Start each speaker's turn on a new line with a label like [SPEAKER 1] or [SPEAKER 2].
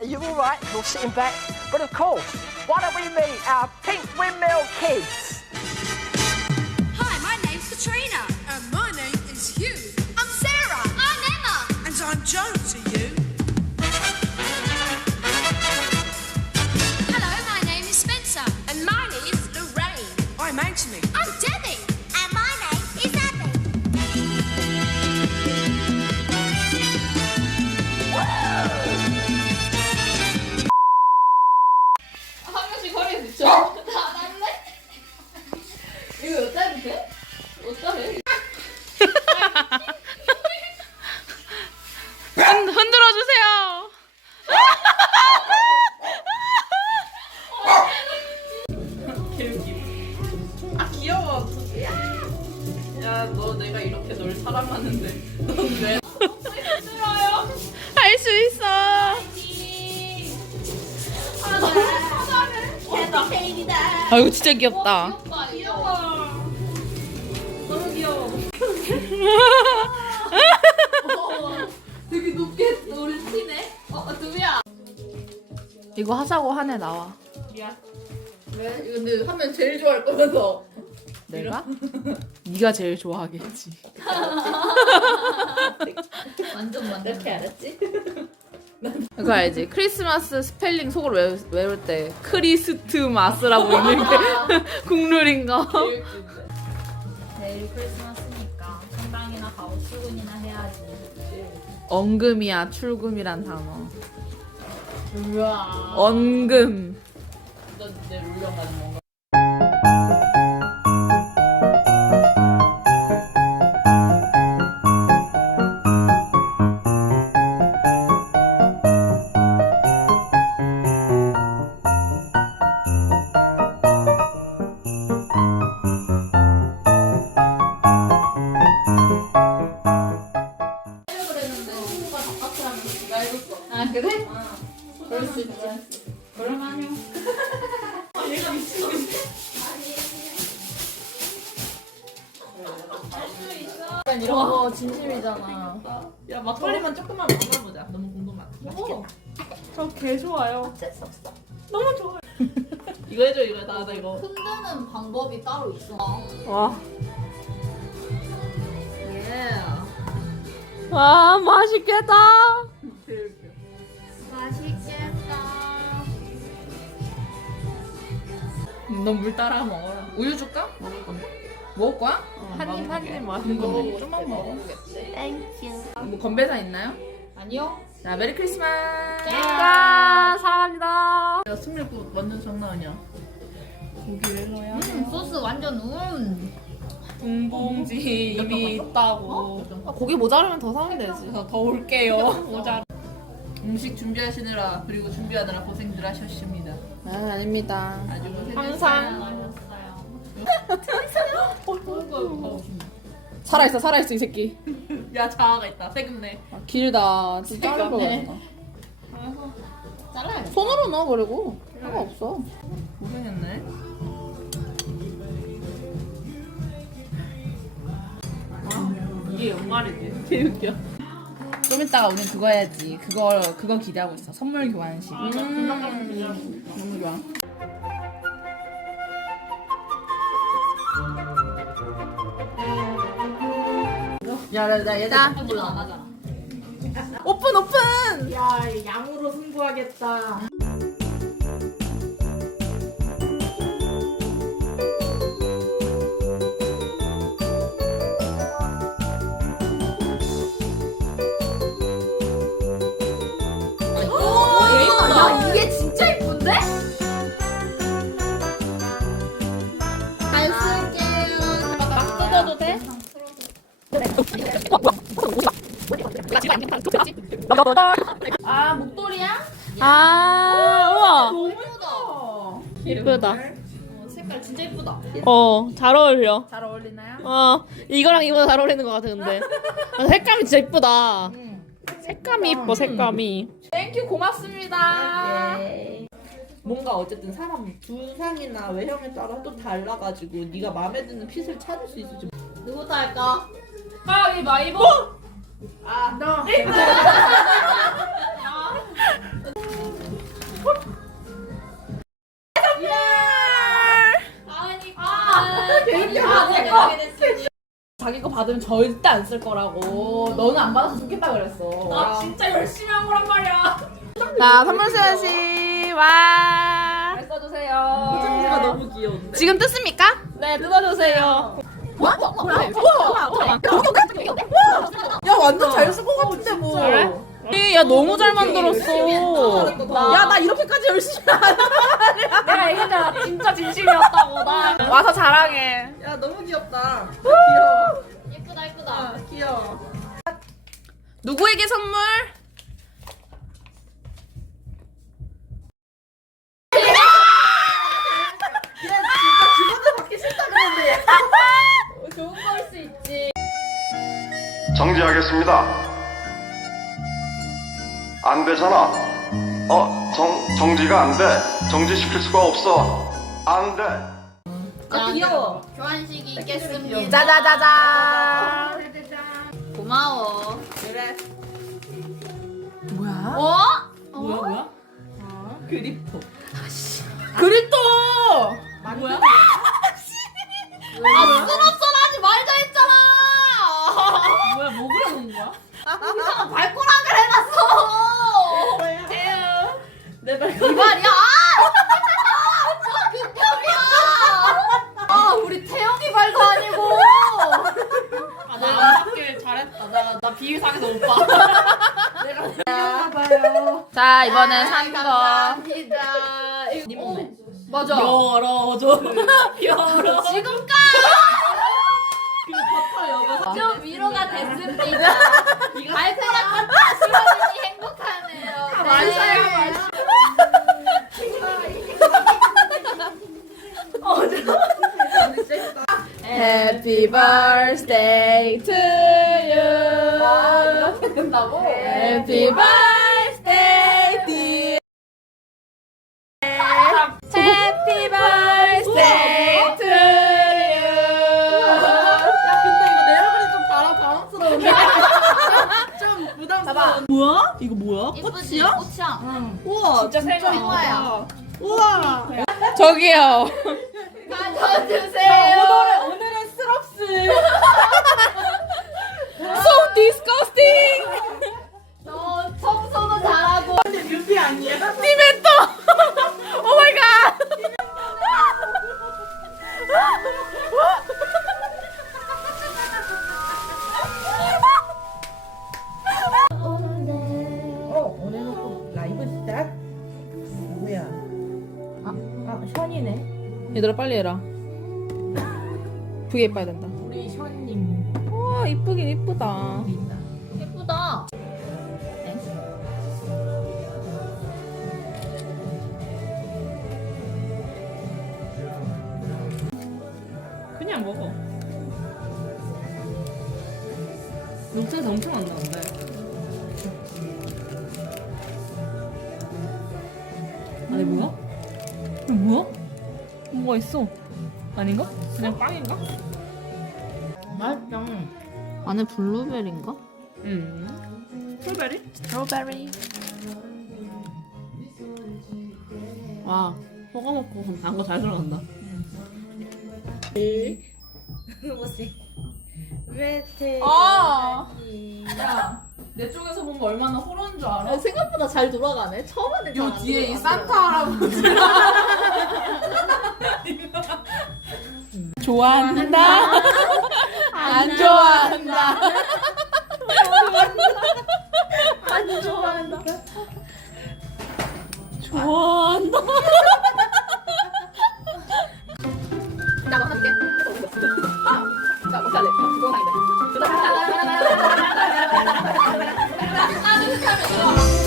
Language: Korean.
[SPEAKER 1] Are you alright? You're sitting back. But of course, why don't we meet our pink windmill kids?
[SPEAKER 2] Hi, my name's Katrina.
[SPEAKER 3] 이거 어쩌면 돼? 어쩌면?
[SPEAKER 4] 흔, 흔들어 주세요.
[SPEAKER 3] 아 귀여워. 야 너 내가 이렇게 널 사랑하는데 넌왜 싫어요?
[SPEAKER 4] 할 수 있어.
[SPEAKER 3] 아 사랑해.
[SPEAKER 4] 아 진짜 귀엽다.
[SPEAKER 3] 되게 높게 노를 치네. 어 두비야.
[SPEAKER 4] 이거 하자고 한애 나와.
[SPEAKER 3] 미안. 왜? 근데 하면 제일 좋아할 거면서.
[SPEAKER 4] 내가? 네가 제일 좋아하겠지.
[SPEAKER 3] 완전 완전. 이렇게 알았지?
[SPEAKER 4] 그거 알지? 크리스마스 스펠링 속으로 외울, 외울 때 크리스트마스라고 있는 게 국룰인 거.
[SPEAKER 5] 성당이나 가고 출근이나 해야지.
[SPEAKER 4] 언금이야 출금이란 단어.
[SPEAKER 5] 우와.
[SPEAKER 4] 언금.
[SPEAKER 3] 룰령 가진 건
[SPEAKER 4] 진심이잖아.
[SPEAKER 3] 야 막걸리만 조금만 먹어보자. 너무 궁금하다. 맛있겠다.
[SPEAKER 4] 저개 좋아요.
[SPEAKER 3] 이거 해줘 이거 나, 나 이거.
[SPEAKER 5] 흔드는 방법이 따로 있어.
[SPEAKER 4] 와.
[SPEAKER 3] 예.
[SPEAKER 4] 와 맛있겠다.
[SPEAKER 5] 맛있겠다.
[SPEAKER 3] 너 물 따라 먹어라. 우유 줄까? 먹을 건데. 먹을 거야?
[SPEAKER 4] 한입 한입 맛있는 거.
[SPEAKER 3] 먹어. 좀만 먹어.
[SPEAKER 4] 뭐 건배사 있나요?
[SPEAKER 5] 아니요.
[SPEAKER 4] 자 메리 크리스마스.
[SPEAKER 5] 야,
[SPEAKER 4] 사랑합니다.
[SPEAKER 3] 야 스밀크 완전 장난 아니야. 고기를 넣어야.
[SPEAKER 5] 음, 소스 완전 음.
[SPEAKER 4] 봉봉지 이미 있다고. 아, 고기 모자르면 더 사면 되지.
[SPEAKER 3] 더 올게요. 모자. 음식 준비하시느라 그리고 준비하느라 고생들 하셨습니다.
[SPEAKER 4] 아 아닙니다.
[SPEAKER 3] 아주
[SPEAKER 4] 항상
[SPEAKER 3] 어요.
[SPEAKER 4] 살아 있어 살아 있어 이 새끼.
[SPEAKER 3] 야 자아가 있다. 세금 내.
[SPEAKER 4] 아, 길다. 좀 자를 거
[SPEAKER 5] 네.
[SPEAKER 4] 같다.
[SPEAKER 5] 잘라야겠다.
[SPEAKER 4] 손으로 넣어 버리고 상관없어.
[SPEAKER 3] 고생했네. 이게 연말이지. 개웃겨.
[SPEAKER 4] 좀 이따가 우린 그거 해야지. 그거 그거 기대하고 있어. 선물 교환식.
[SPEAKER 3] 음.
[SPEAKER 4] 너무 좋아.
[SPEAKER 3] 야나 얘들
[SPEAKER 4] 자
[SPEAKER 5] 몰라 안 하잖아.
[SPEAKER 4] 오픈 오픈.
[SPEAKER 3] 야 양으로 승부하겠다.
[SPEAKER 5] 아 목도리야?
[SPEAKER 4] 아 우와
[SPEAKER 5] 너무 예쁘다.
[SPEAKER 4] 예쁘다.
[SPEAKER 5] 어, 색깔 진짜 예쁘다.
[SPEAKER 4] 어 잘 어울려.
[SPEAKER 3] 잘 어울리나요?
[SPEAKER 4] 어 이거랑 이거 잘 어울리는 것 같아 근데 아, 색감이 진짜 예쁘다. 색감이 이뻐 색감이.
[SPEAKER 3] 땡큐 고맙습니다. 뭔가 어쨌든 사람 두상이나 외형에 따라 또 달라가지고 네가 마음에 드는 핏을 찾을 수 있을지.
[SPEAKER 5] 누구부터 할까?
[SPEAKER 3] 가위바위보. 아, 너. 받으면 절대 안 쓸 거라고. 너는 안 받아서 좋겠다 그랬어.
[SPEAKER 5] 나 진짜 열심히 한 거란 말이야.
[SPEAKER 4] 자 선물 수연 씨 와.
[SPEAKER 5] 잘 써주세요.
[SPEAKER 3] 너무 귀여운데.
[SPEAKER 4] 지금 뜯습니까?
[SPEAKER 5] 네, 뜯어주세요.
[SPEAKER 3] 야 완전 잘 쓸 것 같은데 뭐.
[SPEAKER 4] 그래? 야 너무 잘 만들었어.
[SPEAKER 3] 야 나 이렇게까지 열심히 안 해.
[SPEAKER 5] 내가 얘기했잖아. 진짜 진심이었다고. 나.
[SPEAKER 4] 와서 자랑해.
[SPEAKER 3] 야 너무 귀엽다. 귀여워.
[SPEAKER 5] 예쁘다, 예쁘다.
[SPEAKER 3] 귀여워.
[SPEAKER 4] 누구에게 선물?
[SPEAKER 3] 직원들 받기 싫다 그랬는데.
[SPEAKER 5] 좋은 거일 수 있지.
[SPEAKER 6] 정지하겠습니다. 안 되잖아. 어, 정, 정지가 안 돼. 정지시킬 수가 없어. 안 돼.
[SPEAKER 3] 아 귀여워.
[SPEAKER 5] 교환식이 있겠습니다.
[SPEAKER 4] 짜자자자.
[SPEAKER 5] 고마워.
[SPEAKER 3] 그래.
[SPEAKER 4] 뭐야?
[SPEAKER 5] 어?
[SPEAKER 3] 뭐야 뭐야? 그립토. 그립토. 뭐야?
[SPEAKER 5] 아, 쓰러져 하지 말자 했잖아.
[SPEAKER 3] 뭐야 뭐 그러는 거야?
[SPEAKER 5] 이상한 발꼬락 못 봐.
[SPEAKER 4] 자 이번엔 산 거.
[SPEAKER 5] 감사합니다.
[SPEAKER 3] 네 몸매.
[SPEAKER 5] 맞아.
[SPEAKER 3] 열어줘.
[SPEAKER 5] 열어. 지금까
[SPEAKER 3] 버터 여가.
[SPEAKER 5] 좀 위로가 됐습니다. 발표가 탔다. 시원이 행복하네요. 네.
[SPEAKER 4] Happy birthday to.
[SPEAKER 3] 된다고?
[SPEAKER 4] Happy birthday dear. Happy birthday to you.
[SPEAKER 3] 야 근데 이거 내 얼굴이 좀 바람 당황스러운데. 좀 부담스러워. 뭐야? 이거 뭐야? 꽃이야?
[SPEAKER 5] 꽃이야.
[SPEAKER 3] 우와 진짜
[SPEAKER 5] 생각.
[SPEAKER 3] 우와.
[SPEAKER 4] 저기요. 얘들아 빨리 해라. 그게 예뻐야 된다.
[SPEAKER 3] 우리 션님.
[SPEAKER 4] 와 이쁘긴 이쁘다.
[SPEAKER 5] 예쁘다.
[SPEAKER 3] 그냥 먹어. 녹차에서 엄청 안 나온다. 아니 뭐야?
[SPEAKER 4] 뭐가 있어? 아닌가?
[SPEAKER 3] 그냥 빵인가? 맛있다.
[SPEAKER 4] 안에 블루베리인가?
[SPEAKER 3] 음. 스트로베리?
[SPEAKER 4] 스트로베리.
[SPEAKER 3] 와, 허거 먹고 단거 잘 들어간다.
[SPEAKER 5] 아.
[SPEAKER 3] 야, 내 쪽에서 본거 얼마나 호러인 줄 알아?
[SPEAKER 5] 생각보다 잘 돌아가네. 처음에는
[SPEAKER 3] 요 뒤에 이 산타 할아버지.
[SPEAKER 4] 좋아한다.
[SPEAKER 5] 下面说。